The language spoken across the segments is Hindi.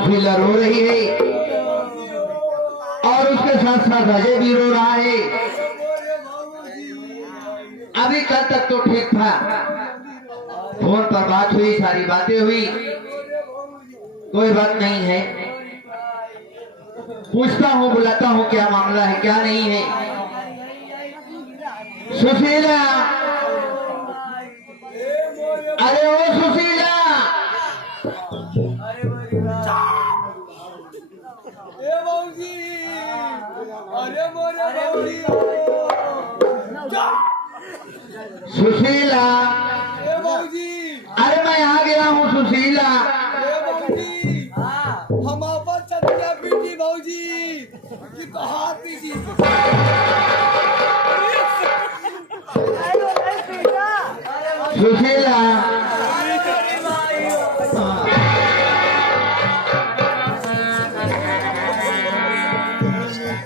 सुशीला रो रही है और उसके साथ साथ अजय भी रो रहा है। अभी कल तक तो ठीक था, फोन पर बात हुई, सारी बातें हुई, कोई बात नहीं है। पूछता हूँ, बुलाता हूँ, क्या मामला है क्या नहीं है। सुशीला, अरे ओ सुशीला, सुशीला, अरे मैं आ गया हूँ सुशीला। हम आपस चलिए पीटी भाऊजी कि कहाँ पीटी सुशीला,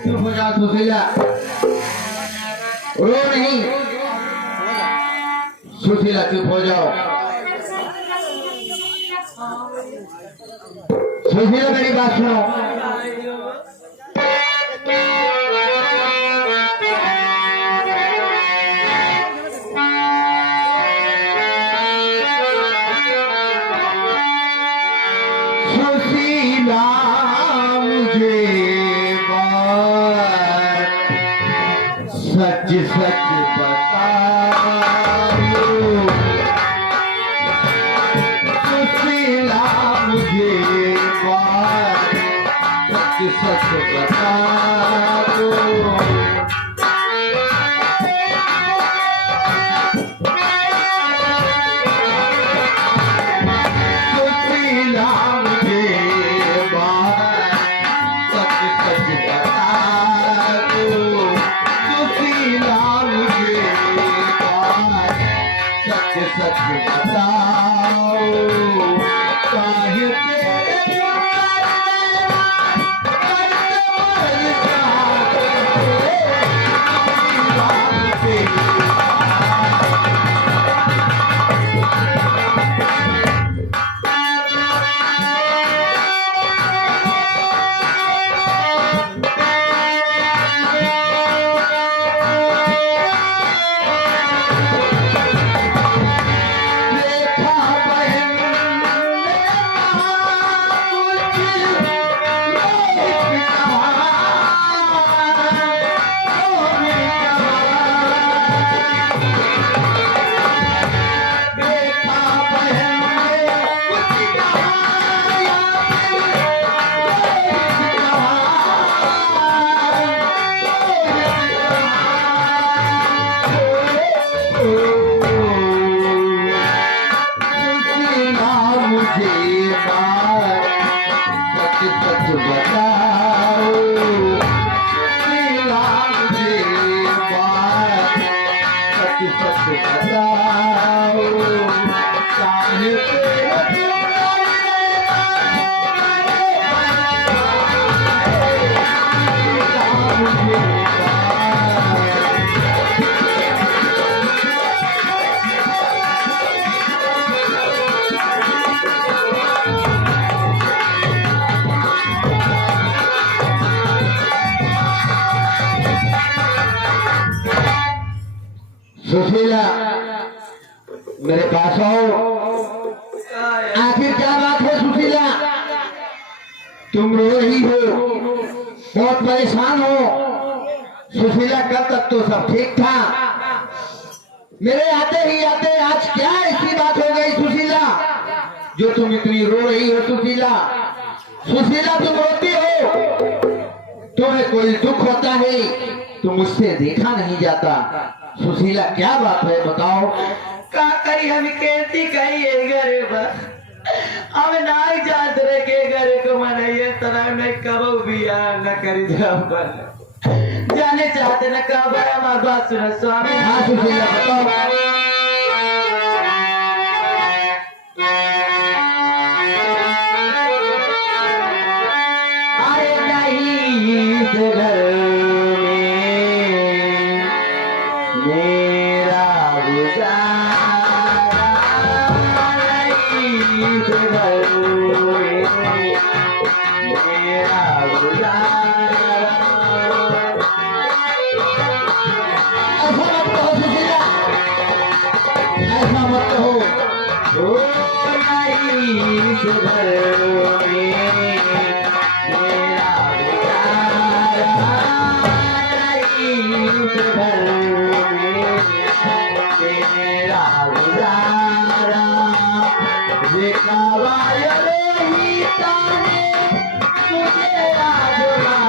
चुप हो जा सुशीला, रो नहीं। सुशीला चुप हो जाओ। सुशीला मेरी बात सुनो। सुशीला मुझे बात सच सच बताओ। सुशीला मुझे बात सच सच बताओ। सुशीला मुझे बात सच सच बताओ। सुशीला मुझे बात सच सच बताओ। काहे तेरे प्यार सुशीला मेरे पास आओ। आखिर क्या बात है सुशीला, तुम रो रही हो, बहुत परेशान हो। सुशीला कल तक तो सब ठीक था, मेरे आते ही आते आज क्या ऐसी बात हो गई सुशीला जो तुम इतनी रो रही हो। सुशीला, सुशीला तुम रोती हो, तुम्हें कोई दुख होता है तो मुझसे देखा नहीं जाता। सुशीला क्या बात है बताओ। का करी हम कहती कही है गरीब हम नहीं जात रहे के गरीब को मनाइए तरह में कबो बिया न करी जाओ जाने चाहते न कब हमारी बात सुनो स्वामी। हाँ सुशीला बताओ। अरे नहीं घर में मेरा गुजारा नहीं घर में मेरा गुजारा। ऐसा मत कहो सुशीला, ऐसा मत कहो। ओ नहीं सुधर मेरा गुजारा, नहीं सुधर मेरा गुजारा। दिखावा यही ताने मुझे आज मारा।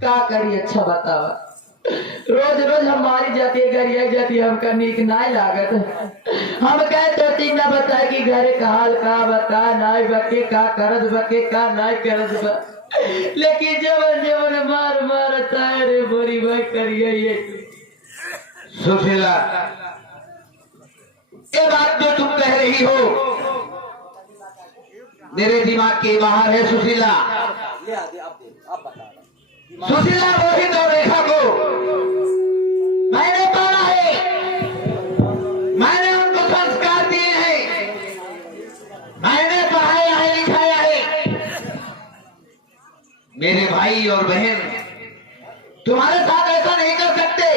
क्या करी अच्छा बतावा। रोज रोज हमारी जाती है गरिया जाती है, हमका नीक नाय लागत। हम कहे तो तीन ना बताए कि घरे का हाल का बता नाय बके का करत बके का नाय करत बा। लेकिन जवन जवन मार मार तारे बोरी भाई करिए ये। सुशीला, ये बात जो तुम कह रही हो मेरे दिमाग के बाहर है सुशीला। सुशीला रोहित और रेखा को मैंने पाला है, मैंने उनको संस्कार दिए हैं, मैंने पढ़ाया है लिखाया है। मेरे भाई और बहन तुम्हारे साथ ऐसा नहीं कर सकते।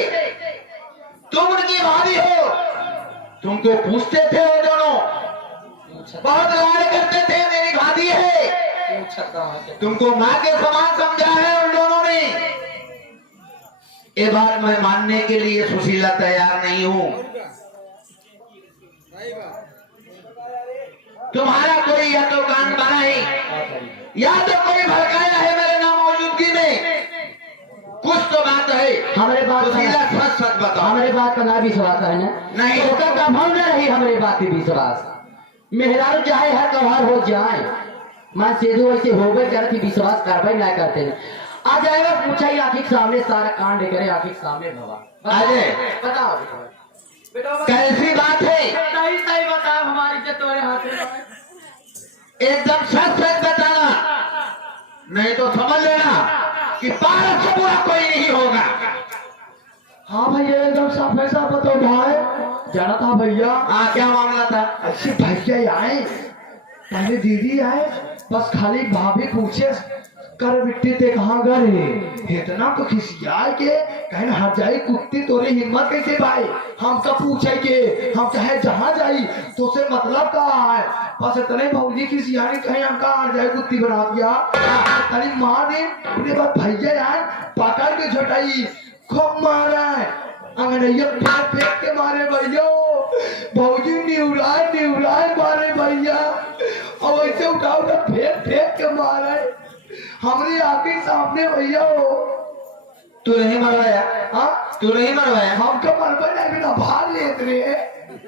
तुम उनकी भाभी हो, तुमको पूछते थे वो दोनों, बहुत लाड करते थे, मेरी भाभी है, तुमको माँ के समान समझा है उन दोनों ने। ये बात मैं मानने के लिए सुशीला तैयार नहीं हूँ। तुम्हारा कोई या तो कान बना है या तो कोई भड़काया है मेरे नाम मौजूदगी में। कुछ तो बात है। हमारे बात सुशीला सच सच बताओ। हमारे बात पर ना विश्वास है ना? नहीं। ओकर का भंग न रही हमारे बात पे विश्वास। मेहरारू चाहे हर कभार हो जाए, मैं सीधे वैसे हो गए करती विश्वास करवाई ना करते हैं। आ जाएगा पूछा ही आखिर सामने सारा कांड करे, आखिर सामने भवा अरे बताओ कैसी बात है? सही सही बताओ, हमारी इज्जत तुम्हारे हाथ में। एकदम सच सच बताना, नहीं तो समझ लेना कि 12 से बुरा कोई नहीं होगा। हाँ भैया एकदम साफ है, साफ बताओ भाई। जाना था भैया। हाँ क्या मामला था? अच्छे भैया आए, पहले दीदी आए, बस खाली भाभी पूछे कर बिट्टी ते कहाँ गए। इतना तो खिसिया के कहने हट जाई कुत्ती, तोरे हिम्मत कैसे भाई हमका पूछे के हम चाहे जहाँ जाई तो से मतलब का है। बस इतने भौजी खिसियानी कहीं हमका हट जाए कुत्ती बना दिया। तनी मार दे उसके बाद भैया आए, पकड़ के झटाई खूब मारा है, अंगड़ैया फेंक फेंक के मारे भैया। भौजी निउराए मारे भैया, और ऐसे उठा उठा फेंक फेंक के मारे हमरे आके सामने भैया। तू नहीं मरवाया? हाँ तू नहीं मरवाया? हमको मरवा नहीं ना भार लेते रहे।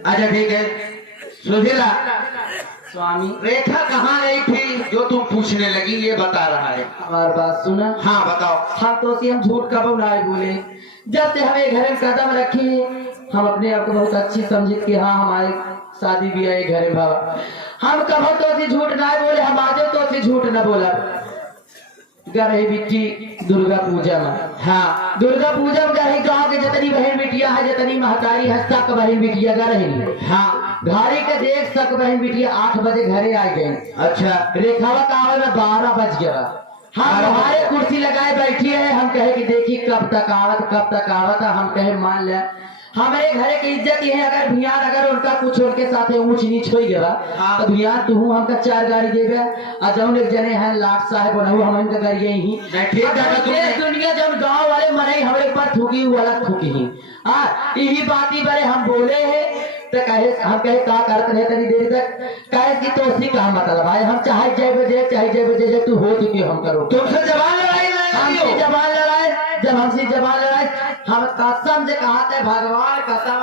अच्छा ठीक है। सुशीला, स्वामी रेखा कहाँ गई थी जो तुम पूछने लगी, ये बता रहा है। हमारी बात सुना। हाँ बताओ। हम तो हम झूठ कब नहीं बोले। जब से हमें घर में कदम रखी, हम अपने आप को बहुत अच्छी समझे कि हाँ हमारी शादी भी है घर में बाबा। हम कब तो झूठ नहीं बोले, हम आज तो झूठ न बोला। गरही बिट्टी दुर्गा पूजा में। हाँ दुर्गा पूजा में गरही गाँव के जितनी बहन बिटिया है, जितनी महतारी है, सक बहन बिटिया गरही। हाँ घरे के देख सक बहन बिटिया 8 बजे घरे आ गई। अच्छा रेखावा का आवे में 12 बज गया। हम हमारे कुर्सी लगाए बैठी है, हम कहे कि देखी कब तक आवत। हम कहे मान ले हमारे घरे की इज्जत ये है, अगर भियान अगर उनका कुछ उनके साथ ऊंच नीच हो गया तो भियान तू हमका 4 गाड़ी देवे और जौन एक जने हैं लाट साहब बनहु हम इनका करिए ही ठीक है। दुनिया जब गांव वाले मरे हमारे ऊपर थूकी वो अलग थूकी ही। यही बाती बड़े हम बोले हैं तो कहे हम कहे का करते रहे तनी देर तक कहे कि तो उसी का मतलब भाई हम चाहे जय बजे तू हो चुके हम करो तुमसे जबान लड़ाई जबान लड़ाए। जब हमसे जबान लड़ाए हम कसम से कहा था भगवान कसम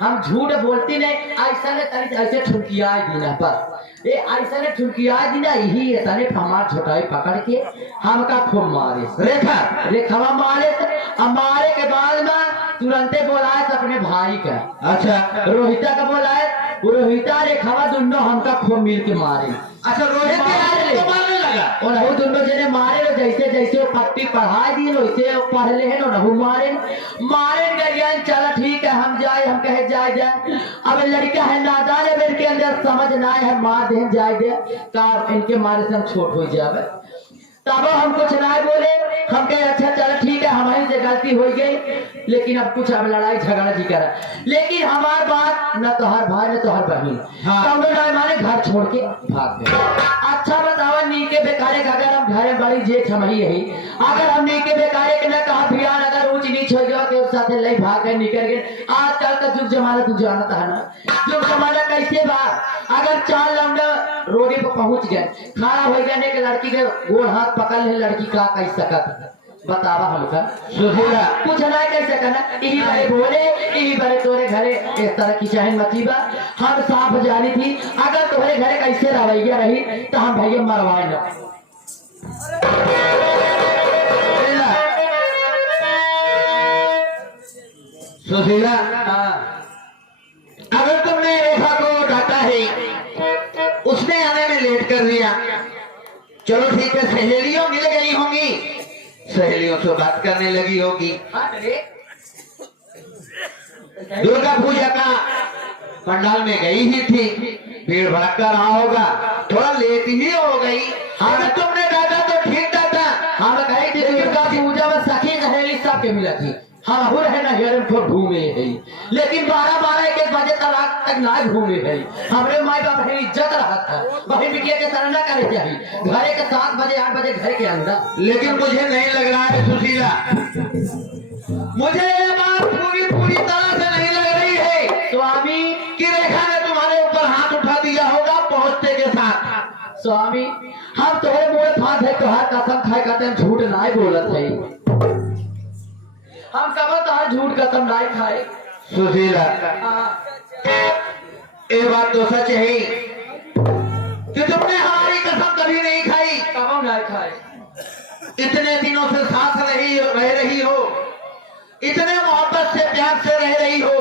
हम झूठ बोलती नहीं। ऐसा ने तनी ऐसे ठुकिया दीना पर ये ऐसा ने ठुकिया दीना यही ऐसा ने हमार झुकाई पकड़ के हमका खूब मारे रेखा मारे के बाद में तुरंते बोलाए अपने भाई का। अच्छा रोहिता का बोलाए, रोहिता रेखावा दोनों हमका खूब मिल के मारे। अच्छा रोहित मारने लगा और वो दोनों जने मारे जैसे वो पट्टी पढ़ा दी वैसे पढ़ले है ना मारे गया। चलो ठीक है हम जाए, हम कहे जाए। अब लड़का है नादान है, मेरे के अंदर समझ ना है मार दे जाए का इनके मारे से हम छोट हो जाए। तब हम कुछ ना बोले, हम कहे अच्छा चलो ठीक है हमारी से गलती हो गई, लेकिन अब कुछ अब लड़ाई झगड़ा जी करा। लेकिन हमार बात न तो हर भाई न तो हर बहन माने घर छोड़ के भाग गए। अच्छा बताओ नीके बेकारे का अगर हम घर बड़ी जेठ हम ही यही अगर हम नीके बेकारे के न कहा भियान अगर ऊंच नीच हो गया तो साथ ले भाग गए निकल गए। आजकल का युग जमाना तू जानता है ना, युग जमाना कैसे बा। अगर 4 लौंडा रोडे पर पहुंच गए खड़ा हो गए के लड़की के गोड़ हाथ पकड़ ले, लड़की का कह सकत बतावा हमका सुशीला कुछ ना कह सकना। यही बड़े बोले यही बड़े तोरे घरे इस तरह की चाहे मती बा। हम साफ जानी थी अगर तुम्हारे घरे कैसे रवैया रही तो हम भैया मरवाए ना। सुशीला अगर तुमने रेखा को डांटा है, उसने आने में लेट कर दिया, चलो ठीक है सहेलियों मिल गई होंगी, सहेलियों से बात करने लगी होगी। दुर्गा पूजा का पंडाल में गई ही थी, भीड़ भड़का रहा होगा, थोड़ा लेट ही हो गई। अगर तुमने डांटा तो ठीक डांटा। हम कही थी दुर्गा पूजा में सखी सहेली सबके मिला थी। हम हो रहे ना हेरन को घूमे है, लेकिन 12-1 बजे तक ना घूमे है। हमारे माई बाप है इज्जत रहा था, वही बिटिया के तरह ना करे चाहिए घरे के 7 बजे 8 बजे घर के अंदर। लेकिन मुझे नहीं लग रहा है सुशीला, मुझे ये बात पूरी तरह से नहीं लग रही है स्वामी कि रेखा ने तुम्हारे ऊपर हाथ उठा दिया होगा पहुंचते के साथ। स्वामी हम तोहरे मुँह फांस है, तोहार कसम खाए कहते हम झूठ ना बोलत है, हम कब तो झूठ कसम ना खाए। सुशीला ये बात तो सच है कि तुमने हमारी कसम कभी नहीं खाई। कब ना खाए, इतने दिनों से साथ रह रही हो, इतने मोहब्बत से प्यार से रह रही हो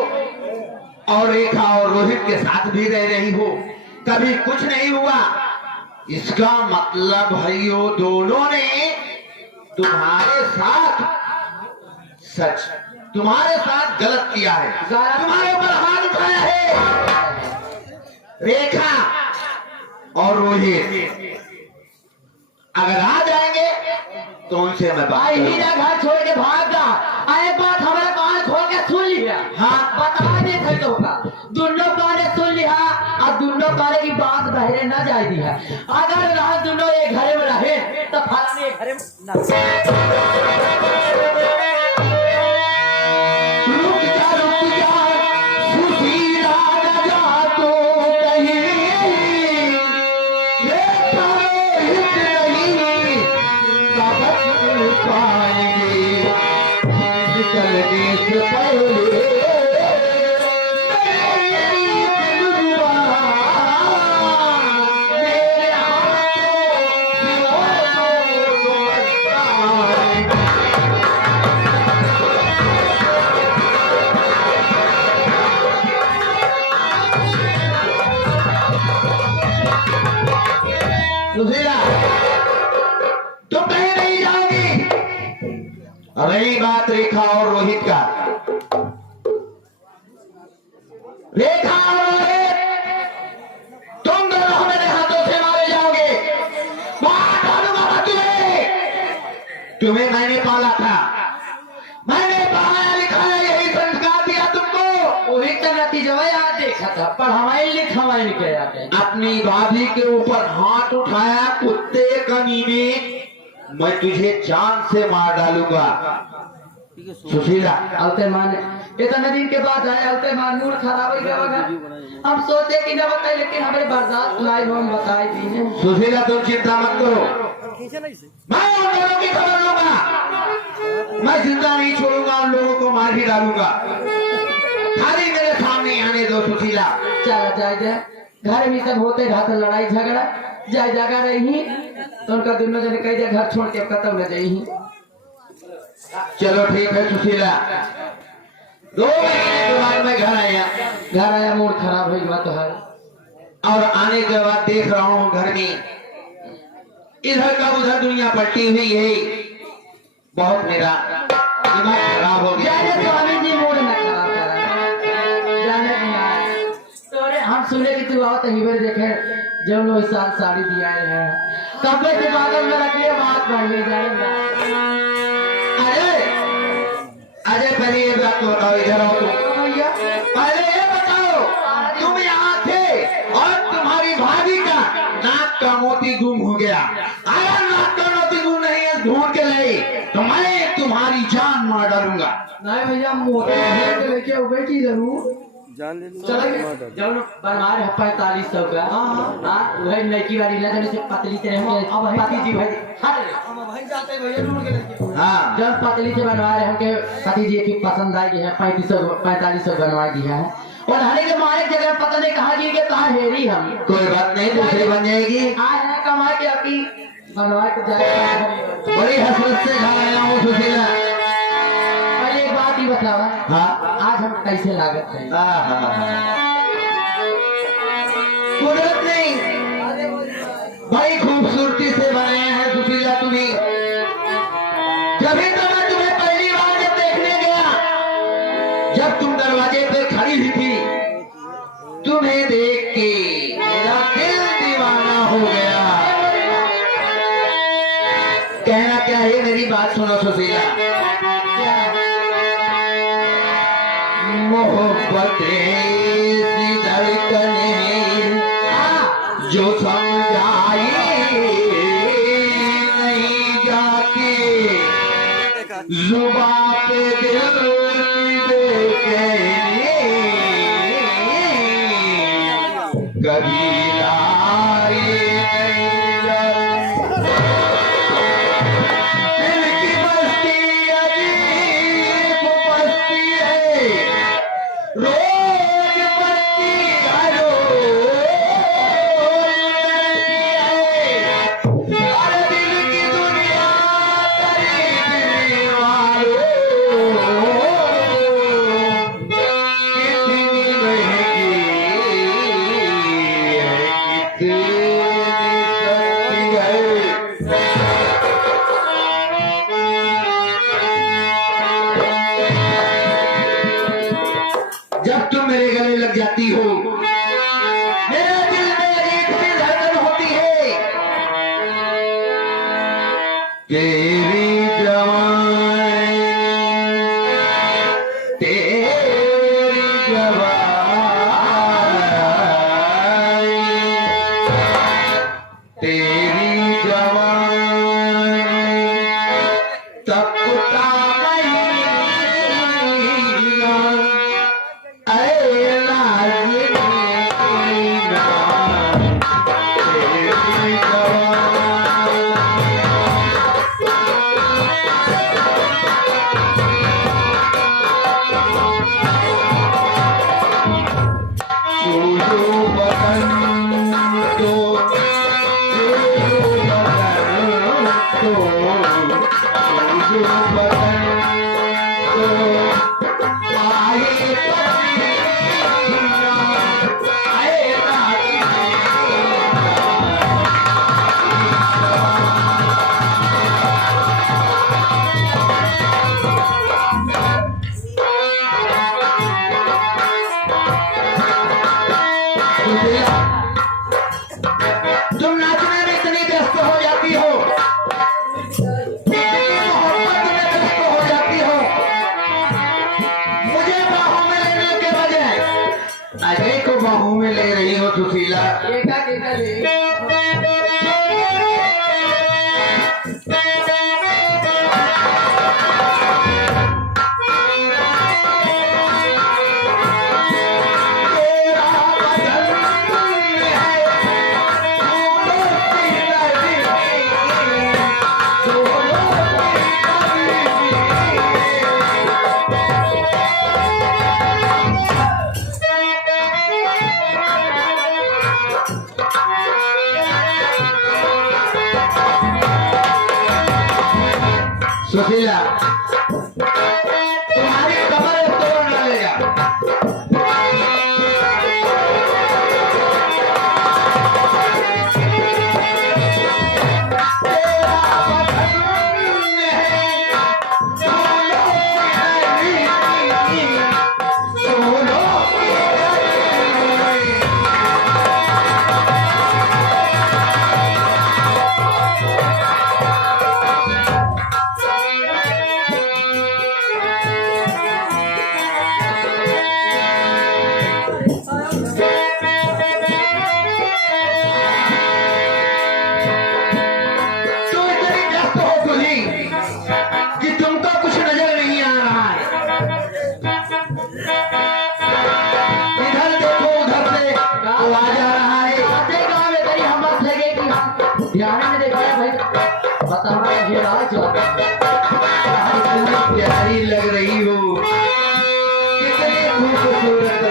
और रेखा और रोहित के साथ भी रह रही हो, कभी कुछ नहीं हुआ। इसका मतलब भाइयों दोनों ने तुम्हारे साथ सच तुम्हारे साथ गलत किया है, तुम्हारे ऊपर हाथ उठाया है। रेखा और रोहित अगर आ जाएंगे तो उनसे मैं बात ही ना घर छोड़ के भाग जा। एक बात हमारे कान खोल के सुन लिया, हाँ बता दे थे तो का दोनों काने सुन लिया और दोनों काने की बात बहरे न जाए दी है। अगर रहा दोनों एक घरे में रहे तो फलाने घरे में रही बात रेखा और रोहित का, रेखा और रोहित तुम दोनों मेरे हाथों से मारे जाओगे। मार डालूंगा तुम्हें मैंने पाला था, मैंने पढ़ाया लिखाया, यही संस्कार दिया तुमको। वही तो नतीजा याद देखा था, पढ़ावाई लिखवाई के आते। अपनी भाभी के ऊपर हाथ उठाया कुत्ते कमीने, मैं तुझे जान से मार डालूंगा। सुशीला अलते मान इतने दिन के बाद आए, अलते मान मूड खराब हो गया। हम सोचे कि न बताए, लेकिन हमें बर्दाश्त लाइव हम बताई दी है। सुशीला तुम चिंता मत करो, मैं उन लोगों की खबर लूंगा, मैं जिंदा नहीं छोड़ूंगा, उन लोगों को मार भी डालूंगा। खाली मेरे सामने आने दो सुशीला। चला जाए घर में सब होते रहते लड़ाई झगड़ा, जाए जगह रही तो उनका दोनों जने कही जाए घर छोड़ के खत्म न जाई। चलो ठीक है सुशीला, 2 महीने के बाद मैं घर आया, मूड खराब हो गया तो हर, और आने के बाद देख रहा हूँ घर में इधर का उधर दुनिया पलटी हुई है, बहुत मेरा दिमाग खराब हो गया। स्वामी जी मूड में खराब करा जाने तो हम सुने कि तू आओ तो हिबर देखे जब लोग इस साल साड़ी दिया है, कब्बे से बादल में रखिए बात बढ़ ले जाएगा। अजय पहले ये बात तो बताओ, इधर आओ तुम, भैया पहले ये बताओ तुम यहाँ थे और तुम्हारी भाभी का नाक का मोती गुम हो गया। अगर नाक का मोती गुम नहीं है ढूंढ के ले तो मैं तुम्हारी जान मार डालूंगा। नहीं भैया मोटे लेके बैठी जरूर जान ले जब बनवार है 4500 का। हाँ वही लड़की वाली ना जैसे पतली से पति जी भाई भाई जाते हैं भैया ढूंढ के लेके। हाँ जब पतली से बनवा रहे हमके पति जी की पसंद आई है, 4500 बनवा दिया है, और हरे के मारे जगह पता नहीं कहाँ जी के कहाँ हेरी हम। कोई बात नहीं, दूसरी बन जाएगी। आज है कमा के अभी बनवा के जाए। बड़ी हसरत से घर आया हूँ सुशीला। पहले एक बात ही बतावा, हाँ आज हम कैसे लागत है? कुदरत नहीं बड़ी खूबसूरती से बनाया है सुशीला तुम्हें। जभी तो मैं तुम्हें पहली बार जब देखने गया, जब तुम दरवाजे पे खड़ी हुई थी, तुम्हें देख के मेरा दिल दीवाना हो गया। कहना क्या है, मेरी बात सुनो सुशीला। मोहब्बतें सी धड़कनें जो समझाई नहीं जाती, जुबां पे दिल कभी लाई नहीं जाती। दिल की बस्ती अजीब बस्ती है, रोज बस्ती घरों अरे दिल की दुनिया खरीदने वालों कितनी महंगी है, कितनी सस्ती है। जब तुम मेरे गले लग जाती हो, मेरे दिल में अजीब सी धड़कन होती है। तेरी जवानी, तेरी जवानी, तेरी जवानी तपता बदन सुशीला एका एका ले सुशीला तुम्हारी कमर तोड़ डालेगा। ध्यान में देखा भाई बताना ये राज प्यारी लग रही हो, कितनी खूबसूरत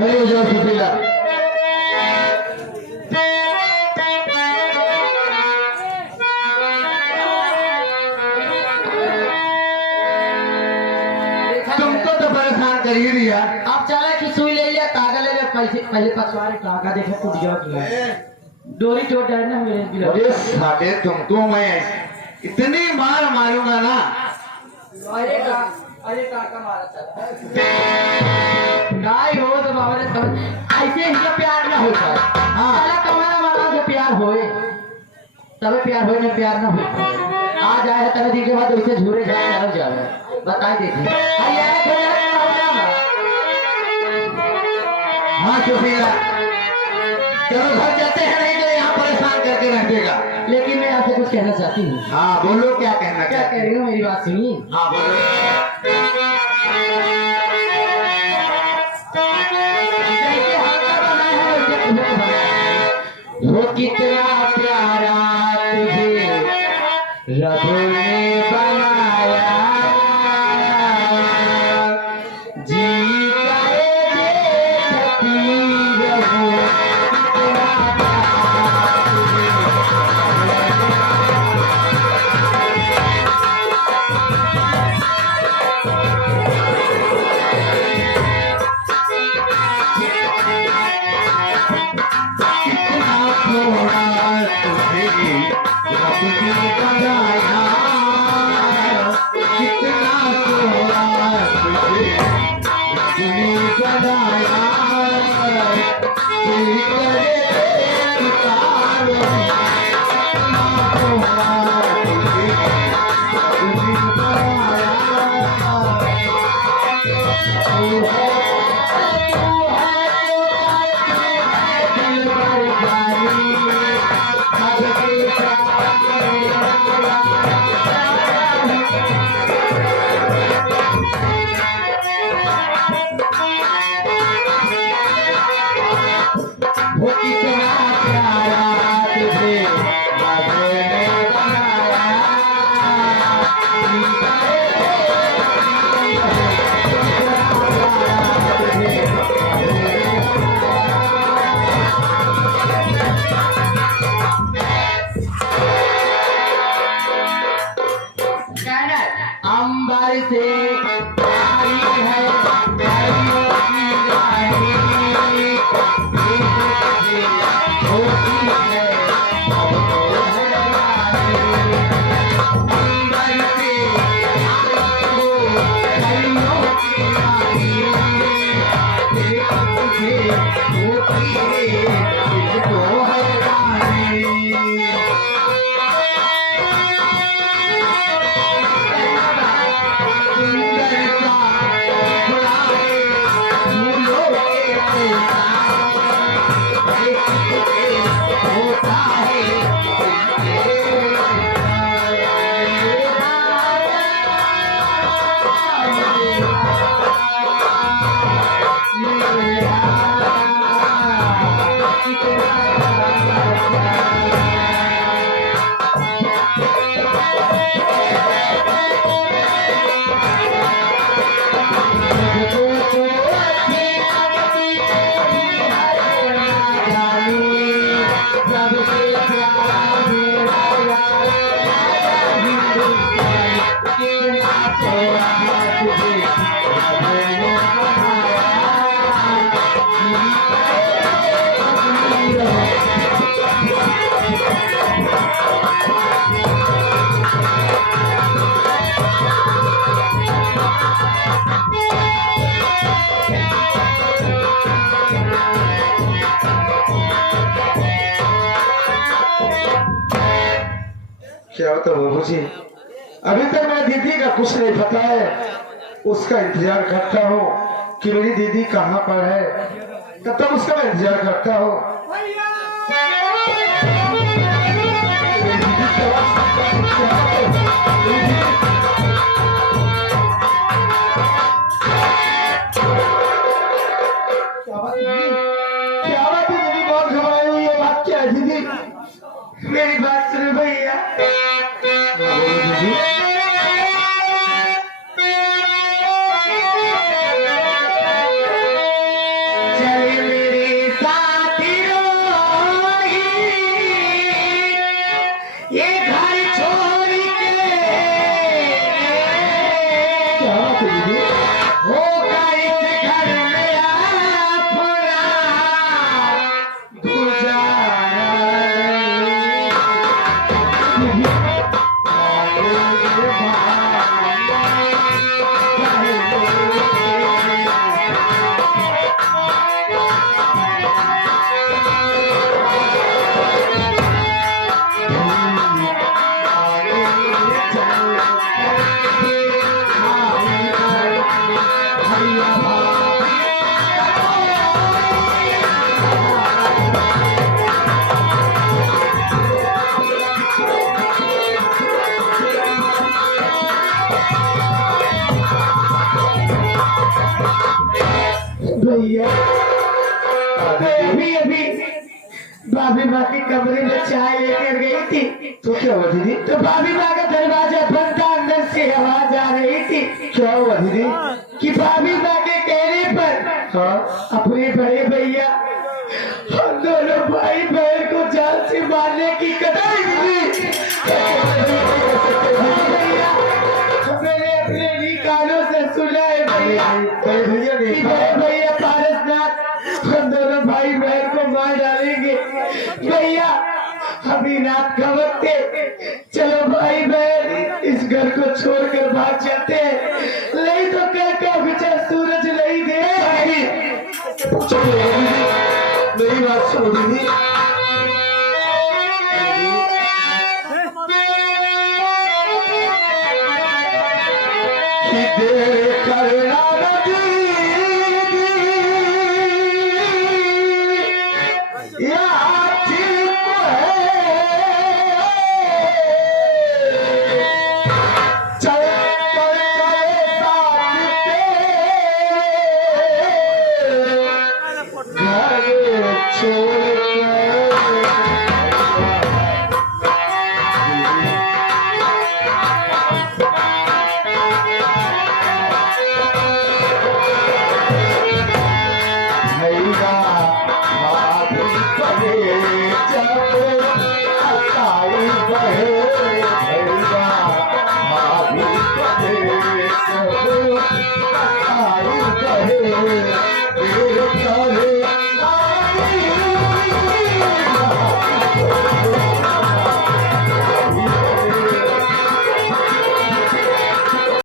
खड़ी हो जाओ सुशीला। तुमको तो परेशान कर ही दिया। अब चला कि सुई ले लिया तागा ले लिया पैसे पहले पछवाड़े टाका देखे टूट गया डोरी टूट जाए ना मेरे बिल अरे साले तुमको मैं इतनी मार मारूंगा ना। अरे टाका मारा चला गाय हो तो बाबा ने समझ ऐसे ही तो प्यार ना होता हाँ चला तुम्हारा मारा से प्यार होए तबे प्यार होए ना प्यार ना हो आ जाए तब दिन के बाद उसे झूरे जाए चल जाए बता देखिए हाँ सुशीला चलो घर जाते हैं, नहीं तो यहाँ परेशान करके रह देगा। लेकिन मैं आपसे कुछ कहना चाहती हूँ। हाँ बोलो क्या कहना क्या कह रही हो मेरी बात सुनिए। हाँ बोलो। वो कितना प्यारा तुझे रब ने बनाया जी करे देखती रहूं कितना क्या होता बाबू जी, अभी तक मैं दीदी का कुछ नहीं पता है। उसका इंतजार करता हूँ कि मेरी दीदी कहाँ पर है, तब तक उसका मैं इंतजार करता हूँ। क्या बात है दीदी, बहुत घबराई हुई है, बात क्या है दीदी? मेरी बात सुनो भैया। चले मेरे साथी रोही, ये घर छोड़ के क्या बात है दीदी? होगा इस घर में अपना गुजारा भैया अभी भाभी माँ के कमरे में चाय लेकर गई थी, तो क्या हुआ दीदी? तो भाभी माँ का दरवाजा बंद था, अंदर से आवाज आ रही थी क्या हुआ दीदी? कि भाभी माँ के कहने पर हाँ अपने बड़े भैया हम दोनों भाई बहन को जान से मारने की कटाई दी। भैया मैंने अपने ही कानों से सुना है भैया बड़े भैया ने कि बड़े भैया पारसनाथ हम दोनों भाई बहन को मार डालेंगे। भैया अभी रात का वक्त है, चलो भाई बहन इस घर को छोड़कर भाग जाते हैं, नहीं तो कल का विचार सूरज नहीं दे। चलो दीदी, मेरी बात सुनो दीदी।